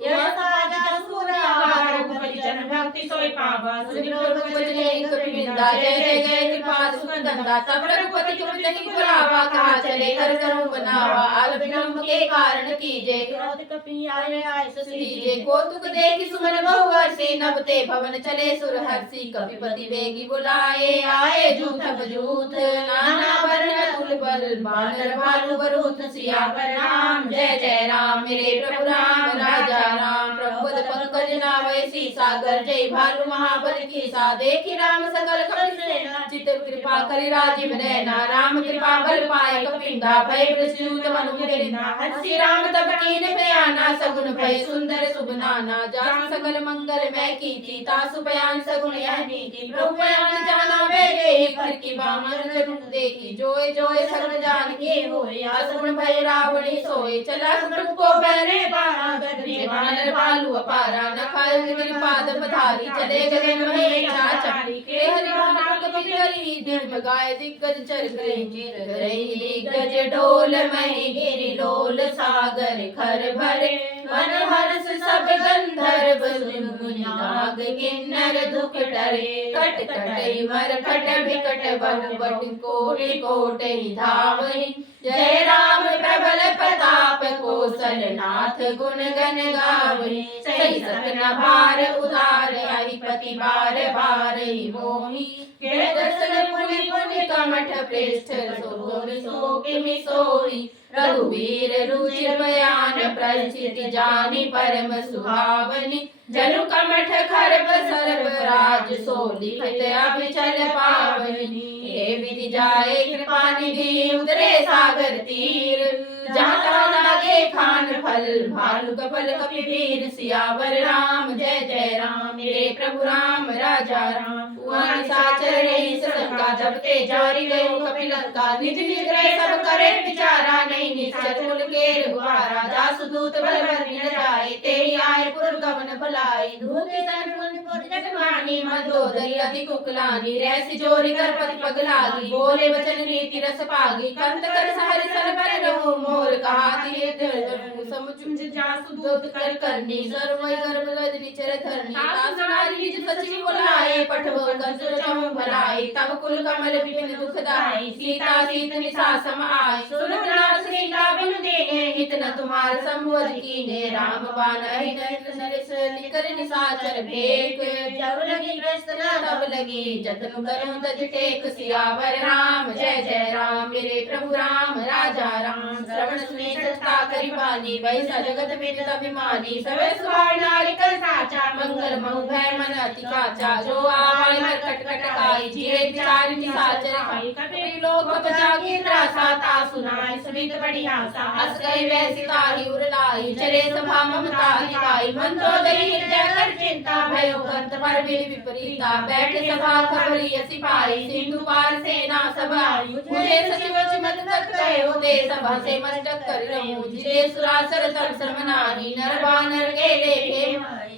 यह साजा सुरार रघुपति जन भक्ति सोई पावा। सुनि प्रभु वचने कपि निंदा जय जय जय कृपा सुगंधा। तब रघुपति कपि बुलावा कहा चले कर करूं बनावा। अल विलंब के कारण कीजे क्रोध कपि आए आए कीजे। कौतुक देखि सुमन बहुवर्षी नभ ते भवन चले सुर हर्षि। कपिपति वेगी बुलाए आए जूथ बजूथ। नाना वर्ण तुल बल बानर भालु बरूथ। सियावर राम जय जय राम मेरे प्रभु राम राजा राम। प्रभु पद पंकज नावै सीसा गर्जय भालु महाबल कीसा। देखि राम सकल कपि सेना चित कृपा करि राजीव नैना। राम कृपा बल पाए कपिंदा भय प्रसूत मनु मुरिंदा। हंसी राम तब कीन बयाना सगुन भय सुंदर शुभ नाना। जासु सकल मंगल मैं कीति तासु बयान सगुन यह नीति। प्रभु बयान जाना बेगे फर की बामन जरूर देखी। जोय जोय सगुन जान के होय असगुन भय रावणी सोय। चला प्रभु को बहरे बाणा गदरी बानर भालु अपारा। न खाए गिरिपाद पधारी चले गगन में चाचारी। के हरि भानु कपि करी दिन बगाए दिग्गज चर गई। दिग्गज डोल मही गिरि लोल सागर खर भरे। मन हर्ष सब गंधर्व मुनि नाग किन्नर दुख डरे। कट कटई मरकट बिकट बहु बट कोटि कोटि धावहि। जय राम प्रबल प्रताप कौशल नाथ गुण गण गावहि। सही सकन भार उदार अधिपति बार बार मोहि। दर्शन पुनि पुनि कमठ पृष्ठ सोहि सो किमि सोई रघुवीर रुचिर बयान प्रचिति जानी परम सुहावनी जनु कमठ खरब सरब राज सो लिखित अभिचल पावनी हे विधि जाए कृपा निधि उतरे सागर तीर जहाँ तहाँ लागे खान फल भालु कपल कपिवीर सियावर राम जय जय राम मेरे प्रभु राम राजा राम वहाँ निशाचर रही सलंका जब ते जारी गयो कपिलंका निज निज ग्रह सब करे विचारा नहीं निश्चर कुल के रघुवारा दास दूत बल बरनी न जाए तेरी आए पुर गमन भलाई धूत सन पुन पुर जगमानी मंदोदरी अति कुकलानी रैसी जोरी कर पति पग लागी बोले वचन रीति रस पागी कंत कर सहर सल पर रहूं मोर कहा तीर समुच जासु दूत कर करनी सर्व गर्भ रजनी चर धरनी तासु नारी निज सचिव बुलाए पठवो कंसुर चहु भलाई तब कुल कमल विपिन दुखदाई सीता सीत निसा सम आय सुनत सीता बिनु देने हित न तुम्हार संबोध कीने राम बाण अहिन नरेश निकर निसाचर भेक जब लगी ग्रस्त न तब लगी जतन करूं तज टेक सियावर राम जय जय राम मेरे प्रभु राम राजा राम श्रवण सुने सत्ता करि बानी वैसा जगत विदित अभिमानी सवे सुहार नारी कर साचा मंगल महु भय मन अति काचा जो आवाई हर कट कट काई जिए विचार निसाचर खाई कपि लोक बचागी त्रासा ता सुनाई सुनित बड़ी आशा हस गई वैसी ताही उरलाई चले सभा ममता दिखाई मन तो दई हृदय कर चिंता भयो कंत पर विपरीता बैठे सभा खबरी सिपाही सिंधु पार सेना सब आई मुझे सचिव मत कर कहो ते सभा से मस्तक कर रहूं जिते सुरासर तब समनाही नर बानर के लेखे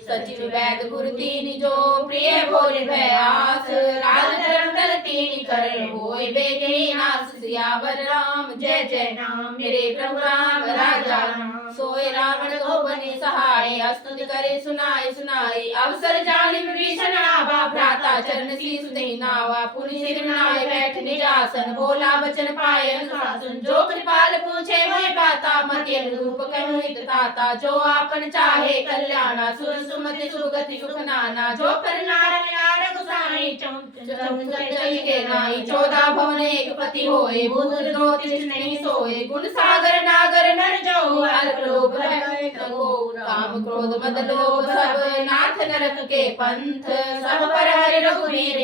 सचिव वैद गुरु तीन जो प्रिय भोले भयास राज धर्म दल तीन कर होय बेगे नास सियावर राम जय जय राम मेरे प्रभु राम राजा राम सोए रावण को बने सहाय स्तुति करे सुनाए सुनाए अवसर जाने विभीषण आवा भ्राता चरण शीस नहीं नावा पुनि सिर नाय बैठ निजासन बोला वचन पाए अनुशासन जो कृपाल पूछे वही बाता मति रूप कहूँ हित ताता जो आपन चाहे कल्याणा सुर सुमति सुगति सुख नाना जो पर नारायण गुसाई चौंचल के नाई 14 भवन एक पति होए भूत दो तिष्ठ नहीं सोए गुण सागर नागर नर जो अल्प लोभ काम क्रोध मद लोभ सब नाथ नरक के पंथ सब पर हरि रघुवीर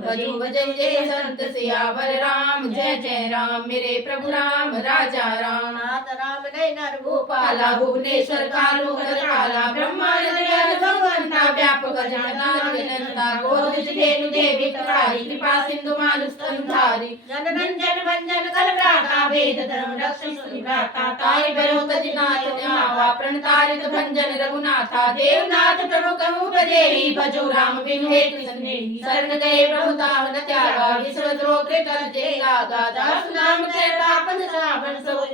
भजो भजन जय संत सियावर राम जय जय राम मेरे प्रभु राम राजा राम नाथ राम नहीं नर भूपाला भुवनेश्वर कालू काला ब्रह्मानंद भगवंता व्यापक जगन्नाथ गोविंद धेनु देवी कारी कृपा सिंधु मानुष संधारी जननंजन भंजन कल प्राता वेद धर्म रक्षण सुनिभ्राता ताई बरो तजनाथ न्यावा प्रणतारित भंजन रघुनाथा देवनाथ प्रभु कहूँ बदेही भजो राम बिनु हेतु सन्नेही शरण गए प्रभु तावन त्यागा विश्व द्रोह कृत जय लागा दास नाम के तापन श्रावण समझ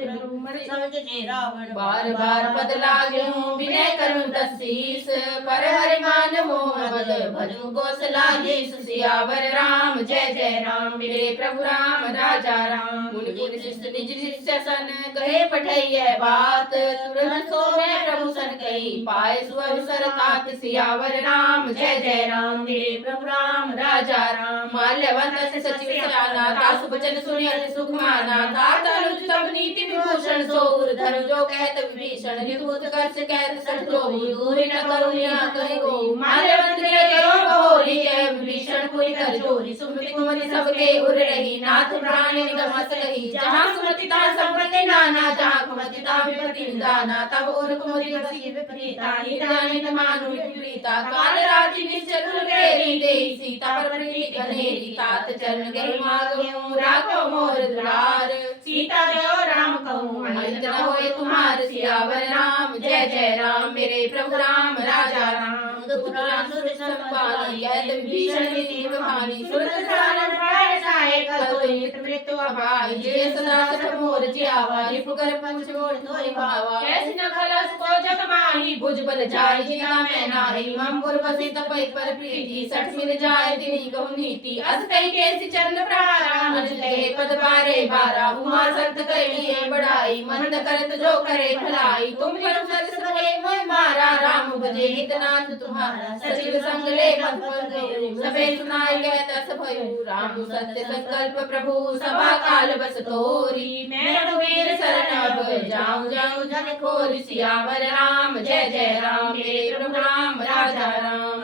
रावण बार बार पद लागूं विनय करूं तसीस पर हरि मान मोह बद भजू कौशलाधीश सियावर राम जय जय राम मेरे प्रभु राम राजा राम मुनि गुण शिष्ट निज शिष्य सन कहे पठैया बात तुरंत सो मैं प्रभु सन कही पाए सुअवसर तात सियावर राम जय जय राम मेरे प्रभु राम राजा राम माल्यवंत से सचिव सयाना दासु वचन सुनि अति सुख माना तात अनुज तब नीति विभूषण सोर धर्म जो कहत विभीषण ऋतुत कर्ष कहत सठ जोई दूरी न करुणिया कहि गो माल्यवंत के करो बहोरी कह विभीषण पुनि कर जोरी सुमति कुमति सबके उर रही नाथ प्राण निगम हस रही जहाँ सुमति तहाँ संपत्ति नाना जहाँ कुमति तहाँ विपत्ति निदाना तब उर कुमति बसी विपरीता हितानित मानु विपरीता काल रात्रि निश्चल घेरी देहि सीता पर प्रीति घनेरी तात चरण गहि मागऊं राखो मोर दुलार सीता जो राम कहूँ अंत न होए तुम्हार सियावर राम जय जय राम मेरे प्रभु राम राजा राम पुराण सुर संपानी कहत विभीषण नीति कहानी सुरत सानन पाए साए कतोई मृत्यु अभाई जे सदा सठ मोर जियावा रिपु कर पंच मोर धोई भावा कैसी न खलस को जग माही भुज बल जाय जिना मैं नाही मम पुर बसी तपई पर प्रीति सठ मिल जाय तिनी कहु नीति अस कई कैसी चरण प्रहारा अनुज कहे पद बारे बारा उमा संत कर लिए बढ़ाई मंद करत जो करे भलाई तुम करो सरस भले मोय मारा राम भजे हितनाथ तुम्हारा सचिव संग ले पद पद सबे सुनाई कहत अस भयु राम सत्य संकल्प प्रभु सभा काल बस तोरी मैं रघुवीर शरण अब जाऊं जाऊं जन खोर सियावर राम जय जय राम मेरे प्रभु राम राजा राम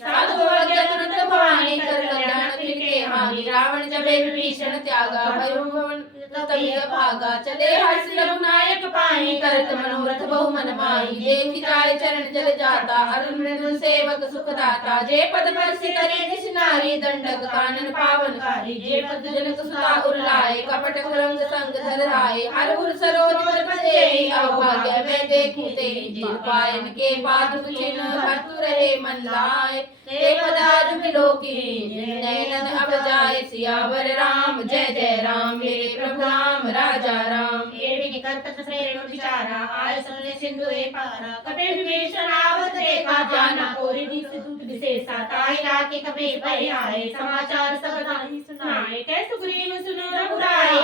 साधु आज्ञा तुरंत भवानी कर कल्याण फिर के हानि रावण जबे विभीषण त्यागा भयो भवन तभी भागा चले हर्ष रघुनायक पाई करत मनोरथ बहु मन माई देखि जाय चरण जल जाता अरुण मृदु सेवक सुख दाता जे पद परसि करे निश नारी दंडक कानन पावनकारी जे पद जनक सुता उरलाए कपट कुरंग संग धर राय हर उर सरोज पर भजे अभाग्य मैं देखूं तेरी जिन पायन के पादुक चिन्ह भरतु रहे मन लाए ते पदार्थ बिलोकी नैनन अब जाए सियावर राम जय जय राम मेरे प्रभु राम राजा राम एड़ी करतक श्रेण विचारा आय सरले सिंधु ए पारा कपे विभीषण आवत देखा जाना कोरी दिस दूत विशेषा ताई राके कपे भय आए समाचार सब ताहि सुनाए कै सुग्रीव सुनो रघुराई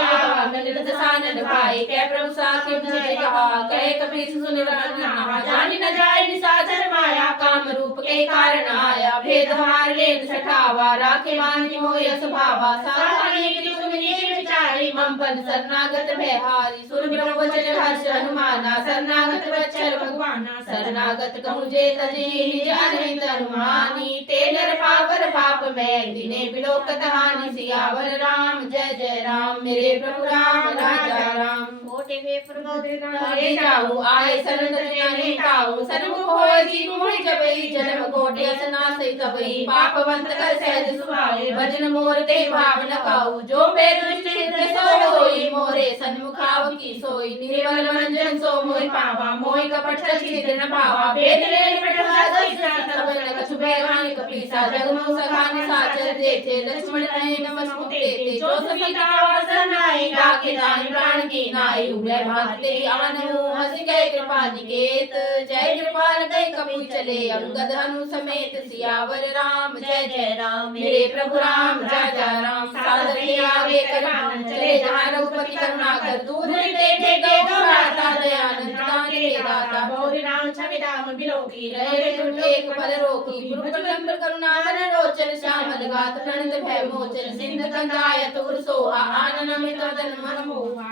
नंद दसानन भाई कै प्रभु साखे मुझे कहा कहे कपि सुन रघुनाथ जानि न जाय निशाचर माया काम रूप के कारण आया भेद हमार ले सठावा राखे मान मोय स्वभावा साधारण की तुम विचारी मम पद शरणागत भयहारी सुर ब्रह्म वचन हर्ष हनुमाना शरणागत वत्सल भगवाना शरणागत कहूँ जे तजी निज अनहित हनुमानी ते नर पावर पाप मैं दिने बिलोकत हानि सियावर राम जय जय राम मेरे प्रभु राम राजा राम मोटे वे प्रबोधित ले जाऊं आए शरण ज्ञानी ताऊं सन्मुख होय जीव मोहि जबई जन्म कोटि असनासई तबई पापवंत कर सहज सुभाए भजन मोर ते भाव न खाऊ जो मैं दुष्ट हृदय सो होई मोरे सन्मुखाव की सोई निर्मल मंजन सो मोहि पावा मोहि कपट छिद्र न भावा भेद ले पटवा तब न कछु भयवानी कपीसा जगमो सखाने साचर देते लक्ष्मण ने नमस्ते ते जो सीता वासन आई डाके दान प्राण की नाई उभय भागते आन हंस गए कृपा निकेत जय कृपाल गए कपि चले अंगद हनु समेत सियावर राम जय जय राम मेरे प्रभु राम राजा राम सादर के आगे कर चले जहाँ रघुपति करुणा कर दूर देखे गए दाता दयानंद दान के दाता बहुरी राम छवि राम बिलोकी रहे तुम एक पल रोकी गुरु कलंबर करुणा मन रोचन श्यामल गात प्रणत भय मोचन सिंध कंदाय तुर सोहा आनन अमित वदन मन मोहा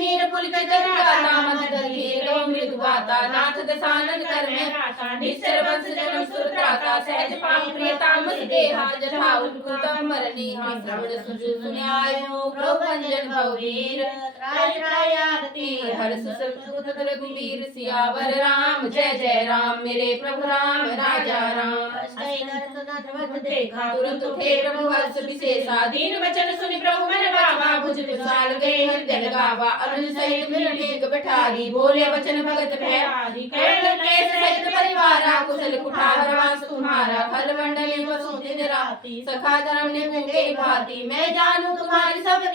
नीर पुलिक जगता मद दधीर मृदु गाता नाथ दसानन कर मैं पाता निश्चर वंश जन्म सुर त्राता सहज पाप प्रियता मुझ देहा जथा उत्कुतम मरनी श्रवण सुन्यायो प्रभंजन भववीर त्राय त्राय आरती हर्ष सुख रघुवीर सियावर राम जय जय राम मेरे प्रभु राम राजा राम देखा तुरंत उठे प्रभु हर्ष विशेषा दीन वचन सुनि प्रभु मन भावा भुज विशाल गए हृदय लगावा अनुज सहित मिल टेक बैठारी बोले वचन भगत भयहारी कैलाश सहित परिवारा कुशल कुठार वास तुम्हारा खल मंडली वसु दिन राति सखा धर्म ने भूखे भांति मैं जानू तुम्हारी सब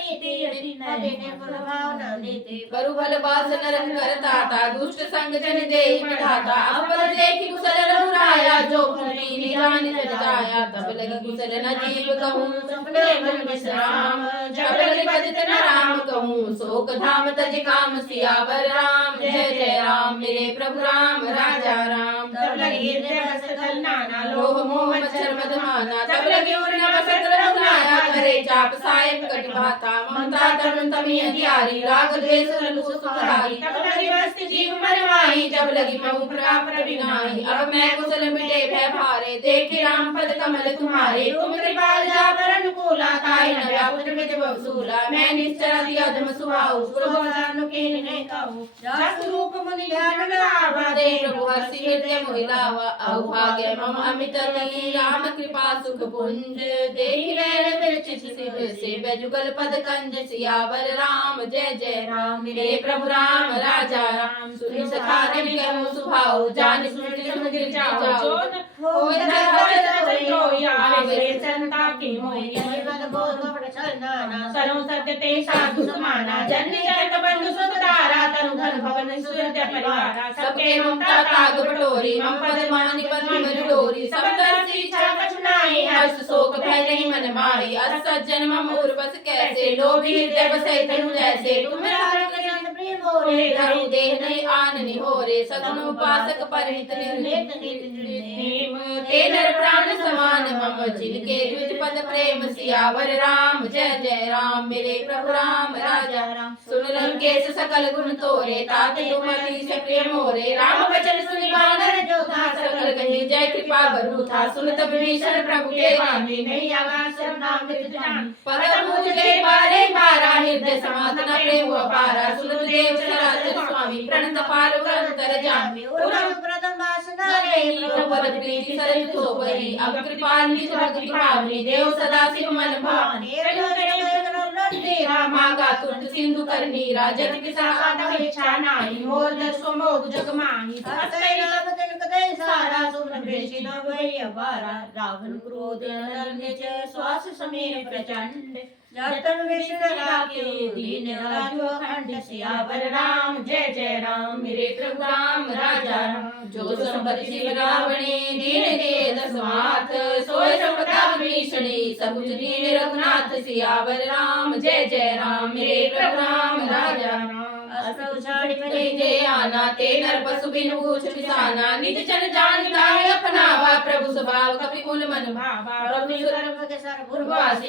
नीति करु भल बास नरक करताता दुष्ट संग जन देहि विधाता अपर देखि कुशल रघुराया जो भूमि निधान जगाया तब लगी कुशल न जीव कहूँ सपने मन विश्राम जब लगी भजत न राम कहूँ शोक धाम तज काम सियावर राम जय जय राम मेरे प्रभु राम राजा राम तब लगी हृदय नाना लोभ मोह मच्छर मदमाना तब लगी उर्न वसत रघुनाया करे चाप सायक कटि भाता ममता तरुण तमी अधियारी राग द्वेष रघु सुखधारी तब लगी वस्त जीव मरवाई जब लगी महु प्रताप प्रविनाई अब मैं कुशल मिटे भय भारे देखि राम पद कमल तुम्हारे तुम कृपाल जा पर अनुकूला ताई न व्याकुल में जब वसूला मैं निश्चर अति अधम सुहाऊ सुरभजानु के ने कहूँ जस रूप मुनि ध्यान लावा दे प्रभु हर्षि हृदय मोहिलावा अभाग्य मम अमित ली राम कृपा सुख पुंज देखि नैन विरचित सिर से जुगल पद कंज सियावर राम जय जय राम मेरे प्रभु राम राजा राम सुनि सखा ने कहूँ सुभाऊ जान सुनि समुद्र जाओ होय सरो सत्य ते साधु समाना जन्य जगत बंधु सुतारा तनु धन भवन सुरत परिवारा सबके ममता ताग बटोरी मम पद मानि पद मर डोरी सब तरफ इच्छा कछु नाहि हर्ष शोक भय नहीं मन माही असज्जन मम उर्वस कैसे लोभी हृदय बसै तनु जैसे तुम धरु देह नहीं आन निहोरे सगुन उपासक परहित निर्नेम ते नर प्राण समान मम जिनके द्विज पद प्रेम सियावर राम जय जय राम मेरे प्रभु राम राजा राम सुन लंकेश सकल गुण तोरे ताते तुम अति से प्रिय मोरे राम वचन सुनि बानर जो था सकल कहे जय कृपा बरु था सुन तब विभीषण प्रभु के वाणी नहीं आगा सब नाम नित जान पद मुझ के बारे मारा हृदय समाधन प्रेम अपारा सुन देव चराचर स्वामी प्रणत पार अंतर जामी उरम प्रथम वासना रे प्रभु प्रीति सरल सोबरी अब कृपाल निज भक्ति पावनी देव सदा शिव मन भावनी मागा तुरंत सिंधु करनी राजत विशाखा इच्छा नाही मोर दर्शो मोग जग माही सारा सुमन बेशी न भई अवारा रावण क्रोध नरने श्वास समीर प्रचंड जतन विश्वरा के दीन राजो अखंड सियावर राम जय जय राम मेरे प्रभु राम राजा राम जो संपत शिव रावणे दीन दे दसमात सोय संपदा भीषणी सबुज दीन रघुनाथ सियावर राम जय जय राम मेरे प्रभु राम राजा राम जय आना ते नर पशु बिनु पूछ बिसाना निज जन जान काहे अपनावा प्रभु स्वभाव कपि कुल मन भावा प्रभु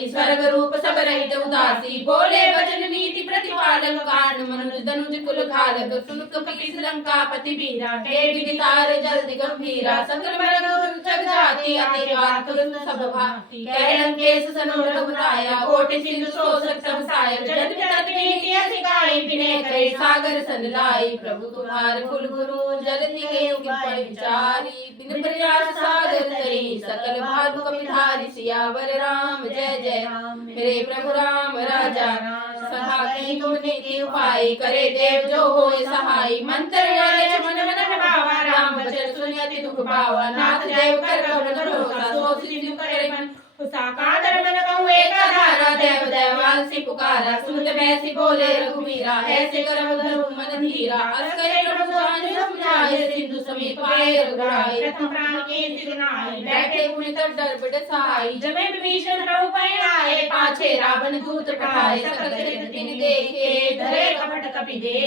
स्वर्ग रूप सब रहित उदासी बोले वचन नीति प्रतिपालक कारण मनुज दनुज कुल खालक सुन कपि लंका पति वीरा हे विदितार जल्द गंभीरा सकल मरग जग जाति अति तुरंत सब भांति कह लंकेश सनो रघुराया कोटि सिंधु शोषक सब साय जन पिता नीति सिखाई बिने कई सागर सन लाई प्रभु तुम्हार कुल गुरु जल निके विचारी बिन प्रयास सागर तरी सकल भानु कपिधारी सियावर राम जय जय राम मेरे प्रभु राम राजा राम सखा कहीं तुमने के उपाय करे देव जो होए सहाय मंत्र लक्ष्मण मन भावा राम वचन सुनि अति दुख पावा नाथ देव कर करुण भरोसा सो सिंधु करे मन साकार मन कहूँ एक धारा देव देवाल से पुकारा सुनत वैसी बोले रघुवीरा ऐसे करम धरु मन धीरा अस करे प्रभु जान समझाए सिंधु समीप आए रघुराई प्रथम प्राण के सिरनाई बैठे पुनि तट डर बड़ सहाय जमे विभीषण प्रभु पै आए पाछे रावण दूत पठाए सकल चरित तिन देखे धरे कपट कपि दे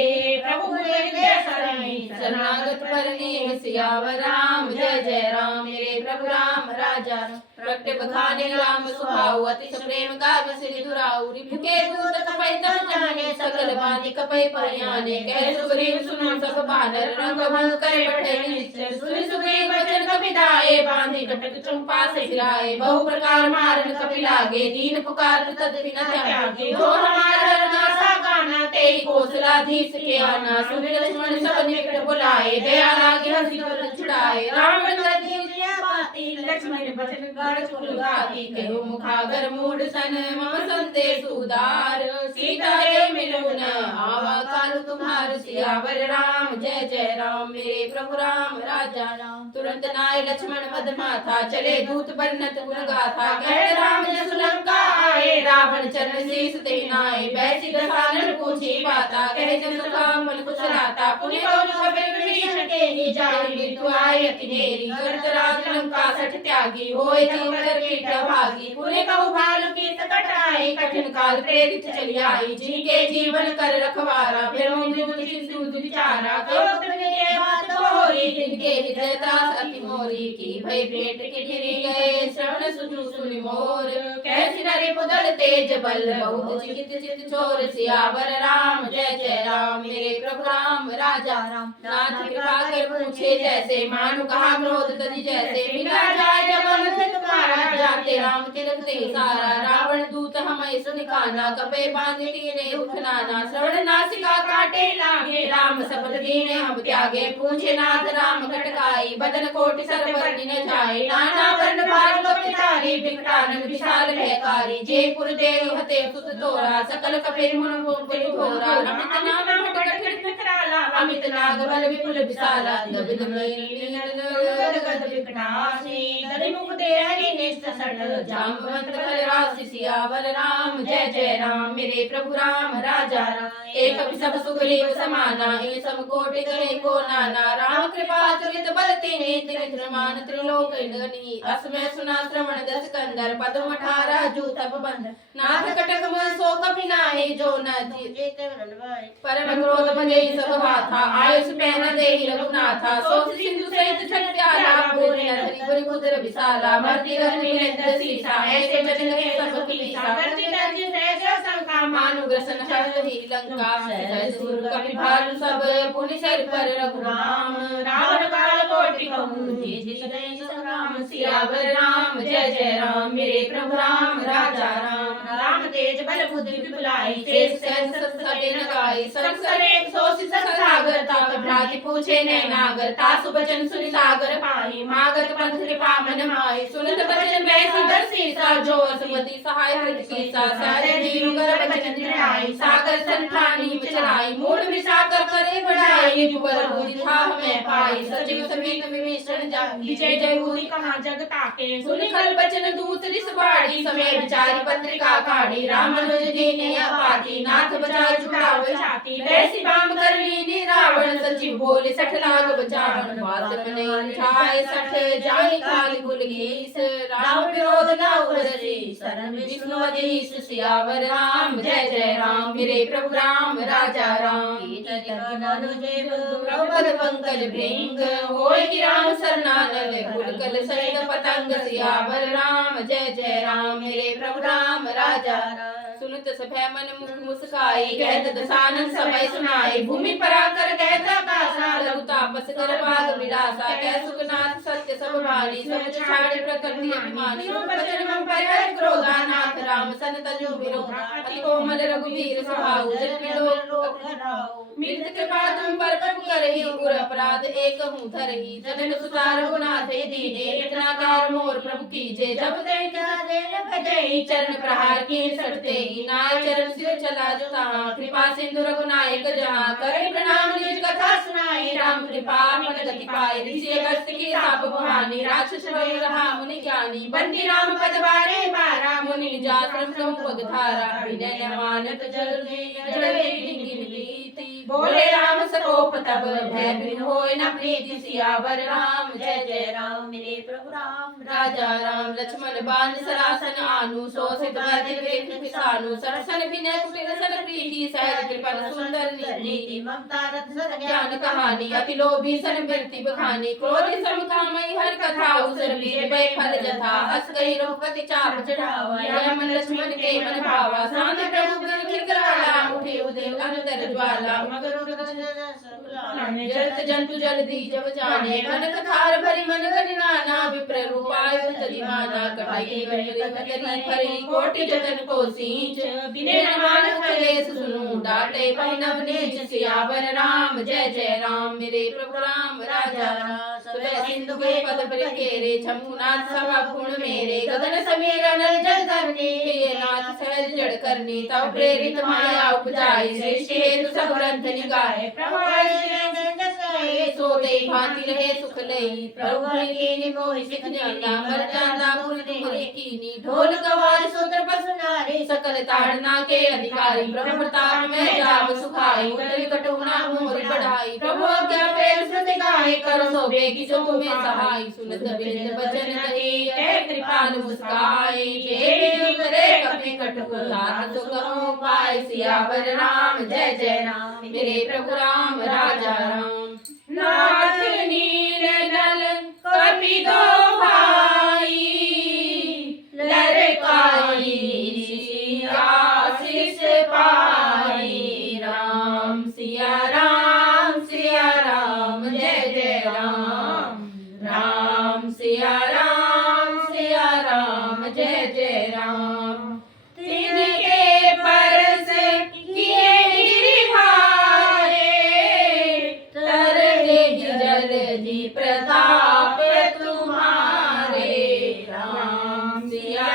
प्रभु हृदय शरणी शरणागत परनी सियावर राम जय जय राम मेरे प्रभु राम राजा प्रगटे बखाने राम सुभाव अति प्रेम गावे श्री दुराऊ रिपुके दूत कपै तन जाने सकल बानी कपै परयाने कह सुग्रीव सुनो सब बानर रंग भंग करे बैठे निश्चर सुनि सुग्रीव वचन कपिताए बांधे कटक चंपा से गिराए बहु प्रकार मारन कपि लागे दीन पुकार तदपि न त्यागे जो हमारा नासा गाना ते कौशलाधीश के आना सुनि लक्ष्मण सब निकट बुलाए दया लागे हंसी पर छुड़ाए राम लक्ष्मण वचन गढ़ कुलगाती कहो मुखागर मूड सन मम संदेश उदार सीता देव मिलुन आवा कालु तुम्हार सियावर राम जय जय राम मेरे प्रभु राम राजा राम तुरंत नाय लक्ष्मण पद माथा चले दूत बरनत गुण गाथा कह राम जस लंका आए रावण चरण शीस ते नाय बैसी दसानन पूछी बाता कह जस मन कुशलाता पुनि बहु खबर विभीषण के ही जाय मृत्यु आए अति नेरी करत राज लंका सठ त्यागी होए जीव कर कीट भागी पुने कहु भाल की सकट आई कठिन काल प्रेरित चली आई जिनके जीवन कर रखवारा फिर सिंधु विचारा के बात होरी जिनके हृदय दास अति मोरी की भय पेट के गिरी गए श्रवण सुनु सुनि मोर कैसी नरे पुदल तेज बल बहुत चित चित चोर सियावर राम जय जय राम मेरे प्रभु राम राजा राम नाथ कृपा कर पूछे जैसे मानु कहा क्रोध तजी जैसे मिला जाए जब तुम्हारा जाते राम तिलक ते सारा रावण दूत हमें सुनिकाना कपे बांध कीने उठनाना श्रवण नासिका काटे लागे राम शपथ दीने हम त्यागे पूछे नाथ राम खटकाई बदन कोटि सरवर न जाए नाना वर्ण भार कपितारी विकटानन विशाल भयकारी जयपुर देव हते सुत तोरा सकल कपे मुन भोग थोरा अमित नाम भटकट कराला अमित नाग बल विपुल विशाला दबिद गद विकटासी दरि मुख दे हरि निष्ठ सटल जामवंत खलराज सियावर राम जय जय राम मेरे प्रभु राम राजा राम एक सब सुग्रीव समाना ये सब कोटि कहे को नाना राम कृपा चरित बल तेने त्रिनेत्र मान त्रिलोक इंद्रनी असमय सुना श्रवण दस कंदर पद्म 18 जू तप बंद नाथ कटक मन सो कपि नाहि जो न जीते परम क्रोध भजे सब हाथा आयुष पैन देहि रघुनाथा सो सिंधु सहित छठ प्याला पूरे नगरी पुर कुदर विशाला भरती रत्न निरंतर सीसा ऐसे चल गए सब किलीसा करती दर्जी सहसा शंका मानु ग्रसन हर ही लंका सहज सुर कपि भालु सब पुनि सर पर रघुराम रावण काल कोटि कहूँ जे सदै संग्राम सियावर राम जय जय राम मेरे प्रभु राम राजा राम राम तेज बल बुद्धि विपुलाई शेष सहस सटे न गाई संसर एक सोसी सागर ताप भ्राति पूछे नैन नागर तासु बचन सुनि सागर पाई मागत पंथ कृपा मन माई सुनत बचन बैसी दर्शी सा जो असमति सहाय हृदय की सा सारे जीव कर बचन ध्याई सागर संठानी चलाई मूड विसाकर करे बढ़ाई जुगर बुद्धि था हमें पाई सचिव समेत विभीषण जाई विजय जय हुई कहाँ जग ताके सुनि कल बचन दूत रिस बाड़ी समय विचारी पत्रिका काढ़ी राम अनुज दीने अपाती नाथ बचाए छुड़ावे छाती वैसी बाम कर लीनी रावण सचिव बोले 60 लाख बचावन बात बने उठाए 60 जाई काल गुल गीस राम विरोध न उरसी शरण विष्णु अधीश सियावर राम जय जय राम मेरे प्रभु राम राजा राम प्रभुपद पंकज भृंग होय कि राम सरनानल कुलकल सहित पतंग सियावर राम जय जय राम मेरे प्रभु राम राजा राम सुनत सभय मन मुख मुस्काई कहत दसानन समय सुनाई भूमि पराकर कहत आकाशा लघु तापस कर भाग विलासा कह सुखनाथ सत्य सब भानी सब छाड़ी प्रकृति अभिमानी रूप बचन मम परिहर क्रोधा नाथ राम सन तजु विरोधा अति कोमल रघुवीर स्वभाव जन्मि लोक मृत कृपा तुम पर प्रभु करहि उर अपराध एक हूँ धरहि जगन सुता रघुनाथ दीने इतना कार मोर प्रभु कीजे जब देहि चरण प्रहार की सटते नाय चरण सिर चला जो तहाँ कृपा सिंधु रघुनायक जहाँ करे प्रणाम निज कथा सुनाई राम कृपा मन गति पाए ऋषि अगस्त की साप बहानी राक्षस भय रहा मुनि ज्ञानी बंदी राम पद बारे बारा मुनि निजाश्रम प्रमुख धारा विनय मानत जल बोले राम सकोप तब भय बिन होय न प्रीति सियावर राम जय जय राम मेरे प्रभु राम राजा राम लक्ष्मण बाण सरासन आनु सोसित वैद्य वेद किसानु सरसन विनय कुटिल सन प्रीति सहज कृपण सुंदर नीति ममता रथ सत ज्ञान कहानी अति लोभी सन बिरति बखानी क्रोध समकामई हर कथा उसर बीज बै फल जथा अस कहि रोपति चाप चढ़ावा राम लक्ष्मण के मन भावा शांत प्रभु गुण कृपाला उठे उदय अनुदर ज्वाला जलत जंतु जल दी जब जाने कनक थार भरी मन गनि नाना विप्र रूपाय तदिमाना कटाई गरी भरी कोटि जतन को सींच बिने मान कलेस सुनु डाटे पहिनव नीच सियावर राम जय जय राम मेरे प्रभु राम राजा राम सुबह सिंधु के पद पर केरे छमुनाथ सभा गुण मेरे गगन समीर नल जल धरनी नाथ सहज जड़ करनी तब प्रेरित माया उपजाई सृष्टि हेतु सब ग्रंथ निगाहे सोते भांति रहे सुख लई प्रभु के निमोहि सिख जाना मर जाना पुर तुम्हारी कीनी ढोल गवार सूत्र पसुनारे सकल ताड़ना के अधिकारी प्रभु प्रताप में जाब सुखाई उतरी कटुना मोर बढ़ाई प्रभु आज्ञा प्रेम सुत गाए करो सोबे की जो तुम्हें सहाय सुनत बिरध वचन कही है कृपाल मुस्काई जे जो करे कपि कटु तात तो कहो पाए सियावर राम जय जय राम मेरे प्रभु राम राजा राम नाथ नील नल कपि दो भाई लरकाई आशीष पाई राम सिया राम जय जय राम राम सिया राम जय जय राम तिनके परस किए गिरिहारे तर जल जी प्रताप तुम्हारे राम सिया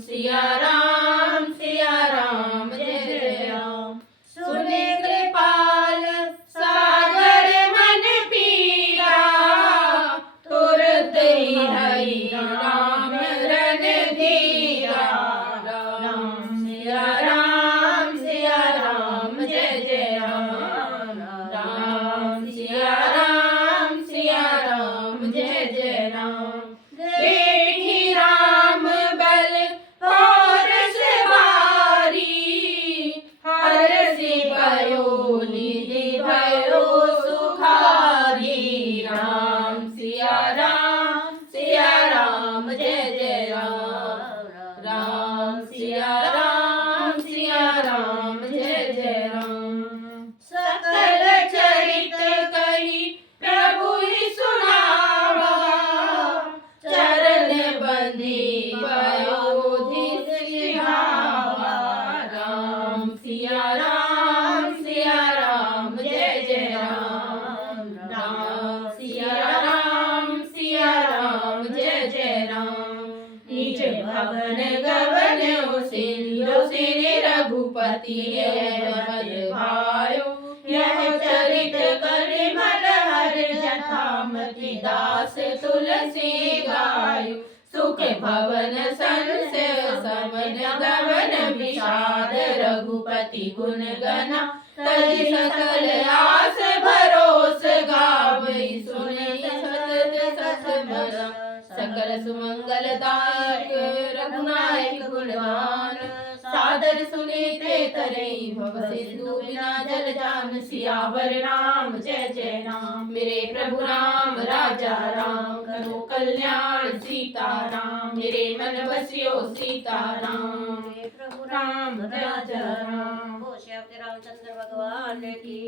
सिया राम जय जय राम। सुने कृपाल सागर मन पीरा, तुरत ही हरि राम रणधीरा। राम सिया राम जय जय राम। राम सिया राम जय जय राम। देखी राम बल पौरुष भारी, हरषि भयो निधि भयो सुखारी। राम सिया राम जय जय राम। राम सिया राम जय जय राम। सकल चरित कही प्रभु ही सुनावा, चरण बंदी पयोधि सिहावा। राम सिया राम जय जय राम। राम सिया राम जय जय राम। निज भवन गवन सिंधु रघुपति पद भायो, यह चरित कलिमल हर जथामति दास तुलसी गायो। सुख भवन संसय समन गवन विषाद, रघुपति गुण गना तज सकल आस भरोस गावई। सुनि सतत सतमरा सकल सुमंगल दायक, रघुनायक गुणवान सादर सुनीते तरई। भव सिंधु बिना जल जान, सियावर राम जय जय राम। मेरे प्रभु राम राजा राम, करो कल्याण सीता राम। मेरे मन बसियो सीता राम। प्रभु राम राजा राम। होशियार रामचंद्र भगवान की।